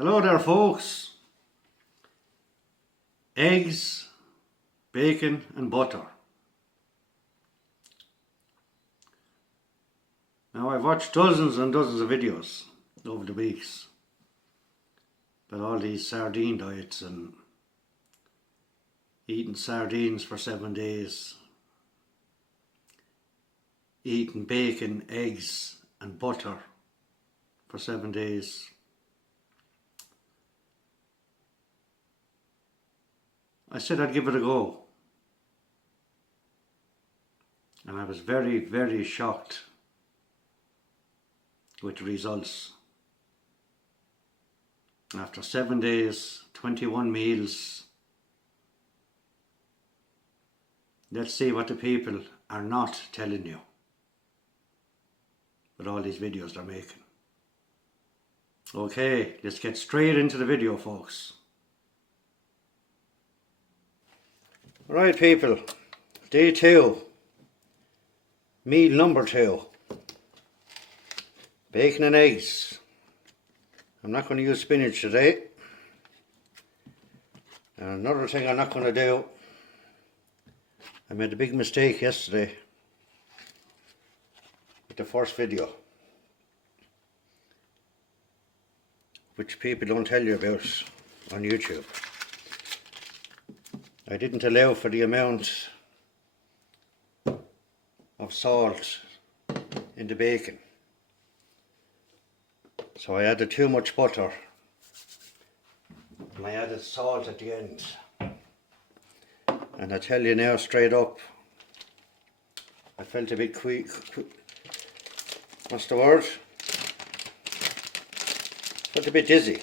Hello there folks. Eggs, bacon and butter. Now I've watched dozens and dozens of videos over the weeks about all these sardine diets and eating sardines for 7 days, eating bacon, eggs and butter for 7 days. I said I'd give it a go, and I was very shocked with the results. After 7 days, 21 meals, let's see what the people are not telling you with all these videos they're making. Okay, let's get straight into the video, folks. Right people, day 2, meal number 2, bacon and eggs. I'm not going to use spinach today. And another thing I'm not going to do, I made a big mistake yesterday with the first video, which people don't tell you about on YouTube. I didn't allow for the amount of salt in the bacon, so I added too much butter and I added salt at the end. And I tell you now straight up, I felt a bit what's the word? Felt a bit dizzy.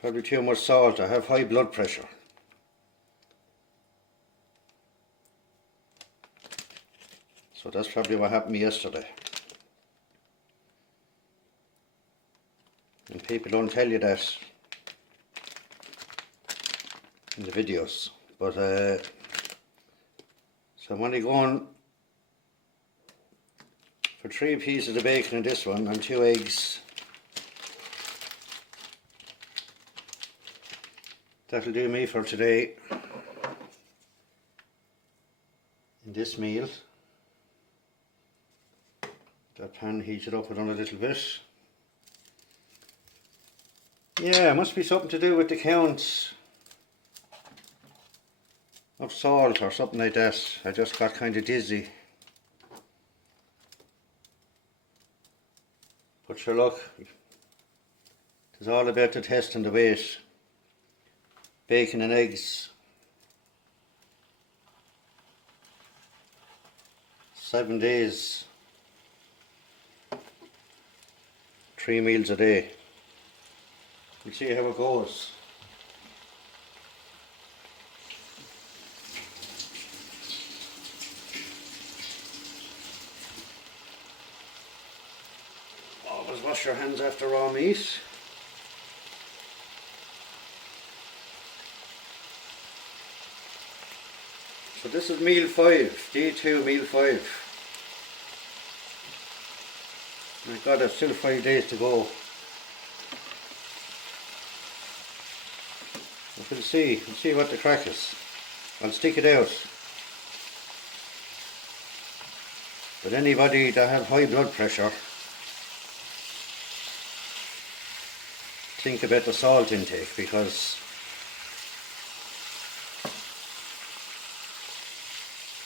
Probably too much salt. I have high blood pressure. So that's probably what happened to me yesterday. And people don't tell you that in the videos. But so I'm only going for 3 pieces of bacon in this one and 2 eggs. That'll do me for today in this meal. That pan heated up it on a little bit. Yeah, it must be something to do with the count of salt or something like that. I just got kind of dizzy. But sure, look, it's all about the test and the weight. Bacon and eggs, 7 days, 3 meals a day. We'll see how it goes. Always wash your hands after raw meat. So this is meal 5, day 2, meal 5. My God, I've still 5 days to go. We'll see what the crack is. I'll stick it out. But anybody that have high blood pressure, think about the salt intake, because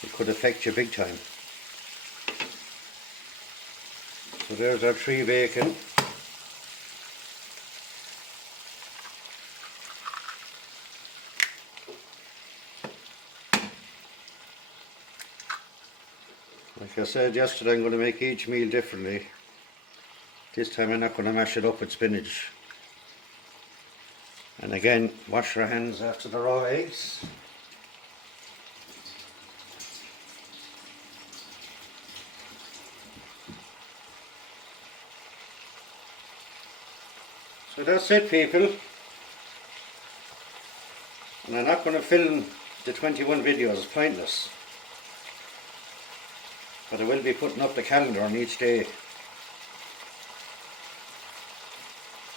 it could affect you big time. So there's our 3 bacon. Like I said yesterday, I'm going to make each meal differently. This time I'm not going to mash it up with spinach. And again, wash your hands after the raw eggs. So that's it people, and I'm not going to film the 21 videos, it's pointless, but I will be putting up the calendar on each day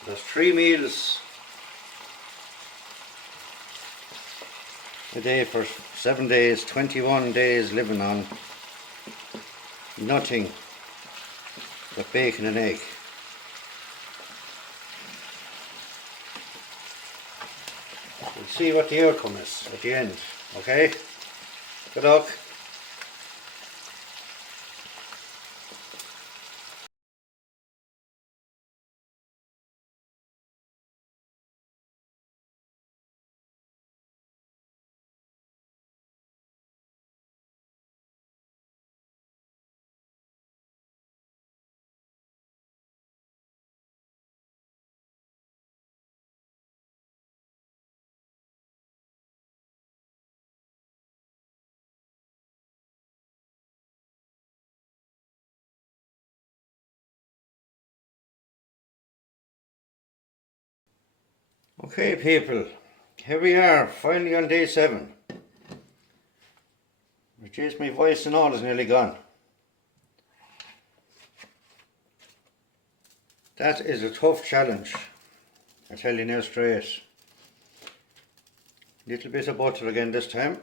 There's 3 meals a day for 7 days, 21 days living on nothing but bacon and egg. We'll see what the outcome is at the end, okay? Good luck. Okay people, here we are, finally on day 7. Reduce my voice and all is nearly gone. That is a tough challenge, I tell you now straight. Little bit of butter again this time.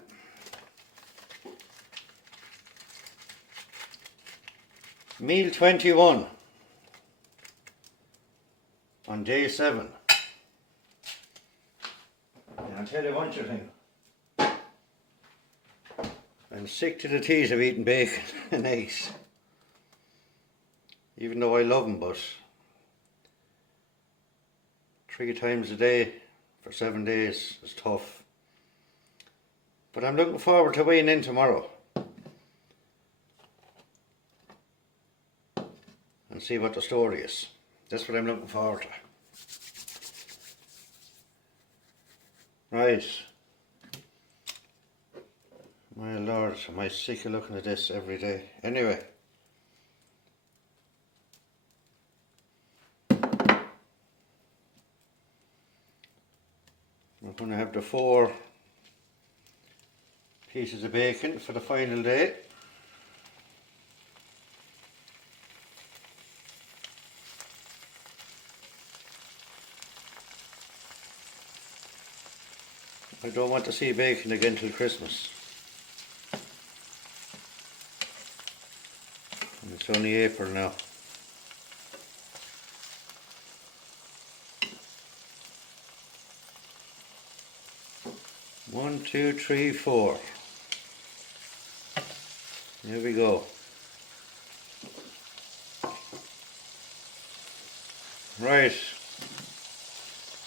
Meal 21 on day 7. And I'll tell you one thing. I'm sick to the teeth of eating bacon and eggs. Even though I love them, but 3 times a day for 7 days is tough. But I'm looking forward to weighing in tomorrow and see what the story is. That's what I'm looking forward to. Right. My lord, am I sick of looking at this every day. Anyway. We're going to have the 4 pieces of bacon for the final day. I don't want to see bacon again till Christmas. And it's only April now. One, two, three, 4. Here we go. Right.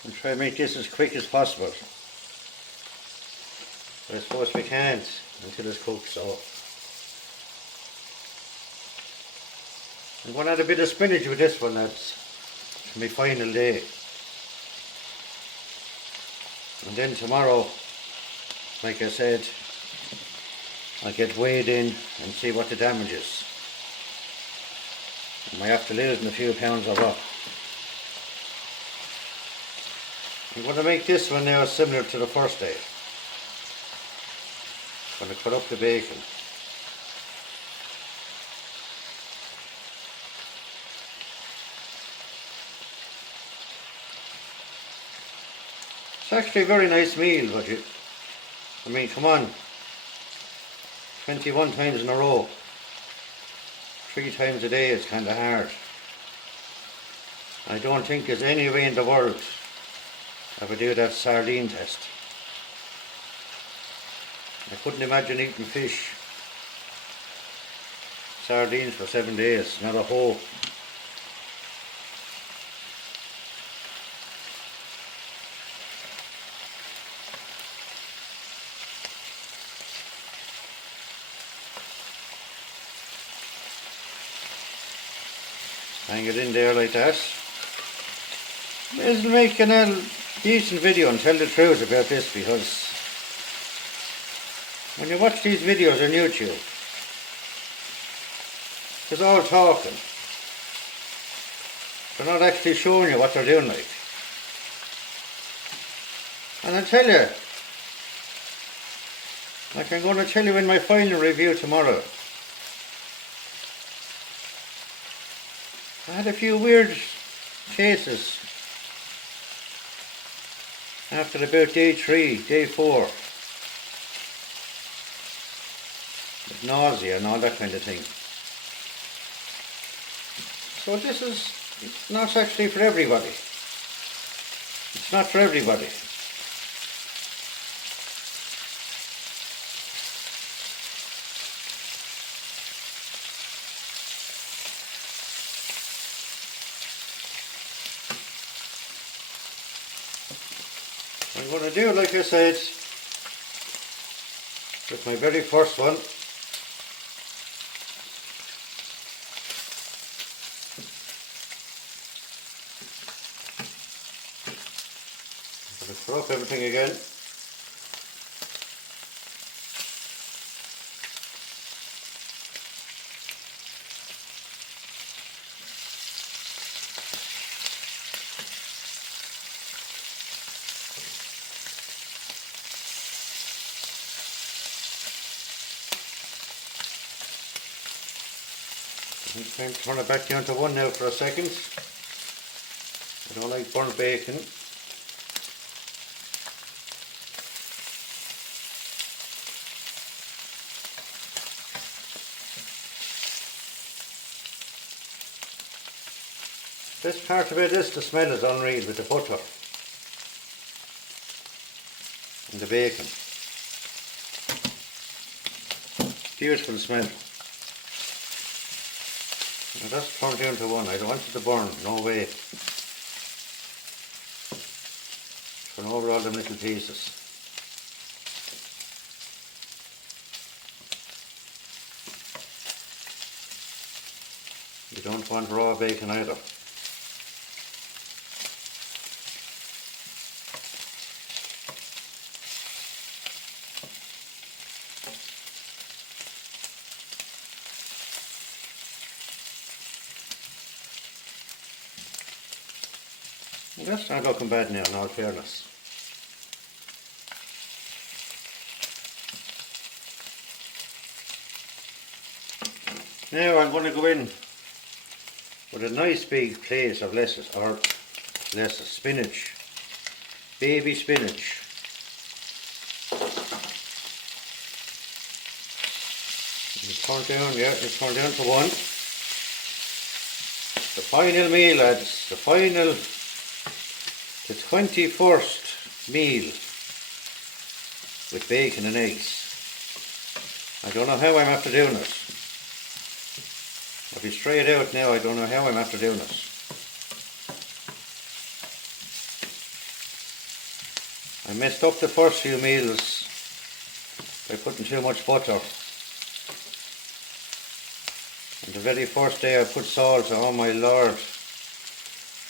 I'll try to make this as quick as possible. But I suppose we can't until it's cooked, so. I'm going to add a bit of spinach with this one, that's my final day. And then tomorrow, like I said, I'll get weighed in and see what the damage is. I might have to lose a few pounds or what. I'm going to make this one now similar to the first day. I'm going to cut up the bacon. It's actually a very nice meal, but I mean, come on. 21 times in a row. 3 times a day is kind of hard. I don't think there's any way in the world I would do that sardine test. I couldn't imagine eating fish, sardines for 7 days, not a whole. Hang it in there like that. I'll make a decent video and tell the truth about this, because when you watch these videos on YouTube, it's all talking. They're not actually showing you what they're doing like. And I tell you, like I'm going to tell you in my final review tomorrow, I had a few weird cases after about day 3, day 4, with nausea and all that kind of thing. So it's not actually for everybody. It's not for everybody. I'm going to do, like I said, with my very first one. I'm going to throw up everything again. I'm going to turn it back down to 1 now for a second. I don't like burnt bacon. Best part of it is the smell is unreal with the butter and the bacon. Beautiful smell. Now that's turned down to 1. I don't want it to burn, no way. Turn over all them little pieces. You don't want raw bacon either. That's not looking bad now, in all fairness. Now I'm going to go in with a nice big plate of spinach, baby spinach. It's turned down, yeah, it's turned down to 1. The final meal, lads, the 21st meal with bacon and eggs. I don't know how I'm after doing it. I'll be straight out now, I don't know how I'm after doing it. I messed up the first few meals by putting too much butter. And the very first day I put salt, oh my lord.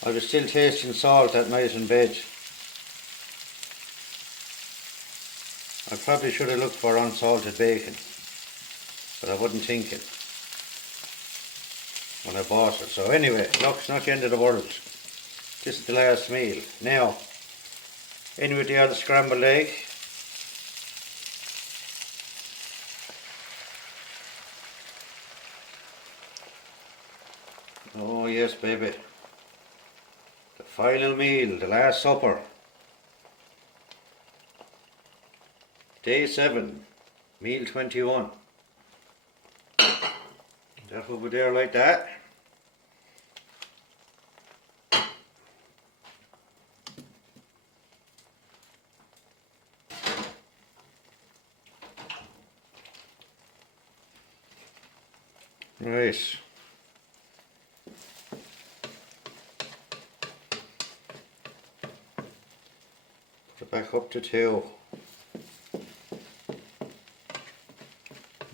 I was still tasting salt that night in bed. I probably should have looked for unsalted bacon, but I wasn't thinking when I bought it. So anyway, look, it's not the end of the world. This is the last meal. Now, in with the other scrambled egg. Oh yes, baby. The final meal, the last supper. Day 7, meal 21. That will be there like that. Right. Put it back up to 2.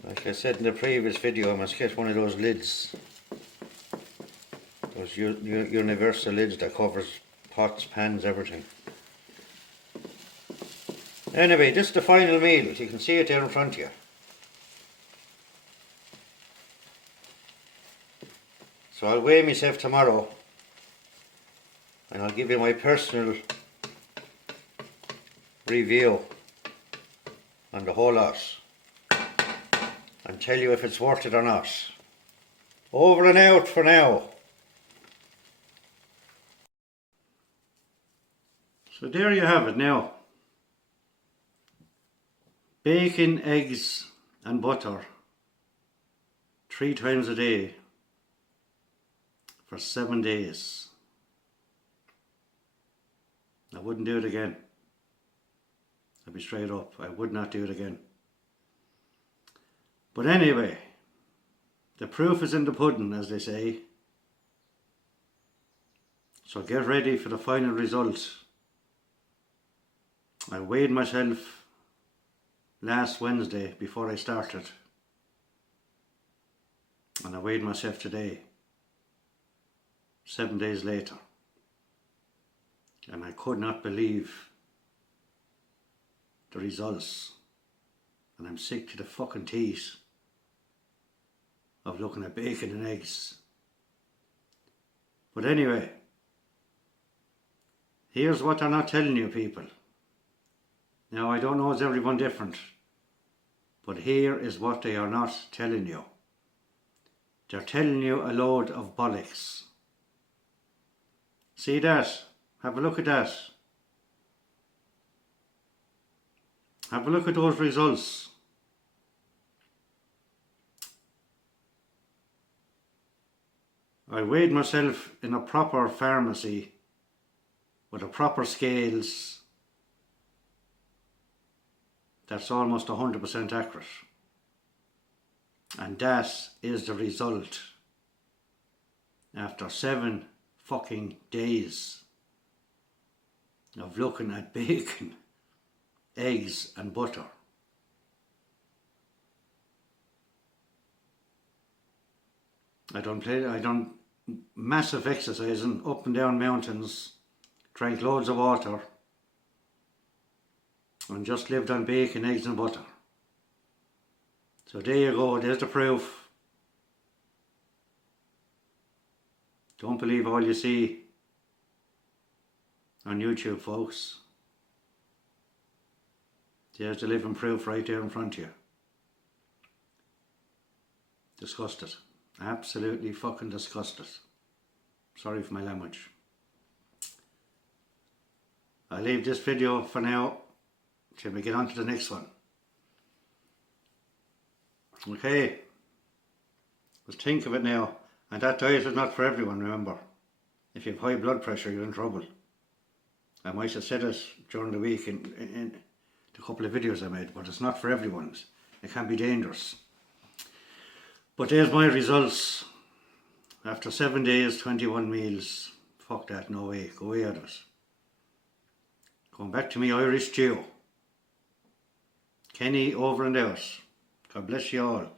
Like I said in the previous video, I must get one of those lids. Those universal lids that covers pots, pans, everything. Anyway, this is the final meal. You can see it there in front of you. So I'll weigh myself tomorrow and I'll give you my personal review on the whole lot and tell you if it's worth it or not. Over and out for now. So there you have it now. Bacon, eggs and butter 3 times a day for 7 days. I wouldn't do it again. I'll be straight up. I would not do it again. But anyway, the proof is in the pudding, as they say. So get ready for the final result. I weighed myself last Wednesday before I started. And I weighed myself today, 7 days later. And I could not believe the results. And I'm sick to the fucking teeth of looking at bacon and eggs. But anyway, here's what they're not telling you, people. Now, I don't know, is everyone different? But here is what they are not telling you. They're telling you a load of bollocks. See that? Have a look at that. Have a look at those results. I weighed myself in a proper pharmacy with the proper scales. That's almost 100% accurate. And that is the result after 7 fucking days of looking at bacon, eggs and butter. I done massive exercising up and down mountains, drank loads of water and just lived on bacon, eggs and butter. So there you go, there's the proof. Don't believe all you see on YouTube, folks. There's the living proof right there in front of you. Disgusted. Absolutely fucking disgusted. Sorry for my language. I'll leave this video for now till we get on to the next one. Okay, let's think of it now. And that diet is not for everyone, remember. If you have high blood pressure, you're in trouble. I might have said it during the week in the couple of videos I made, but it's not for everyone. It can be dangerous. But there's my results. After 7 days, 21 meals. Fuck that, no way. Go away out of it. Going back to me Irish stew. Kenny over and out. God bless you all.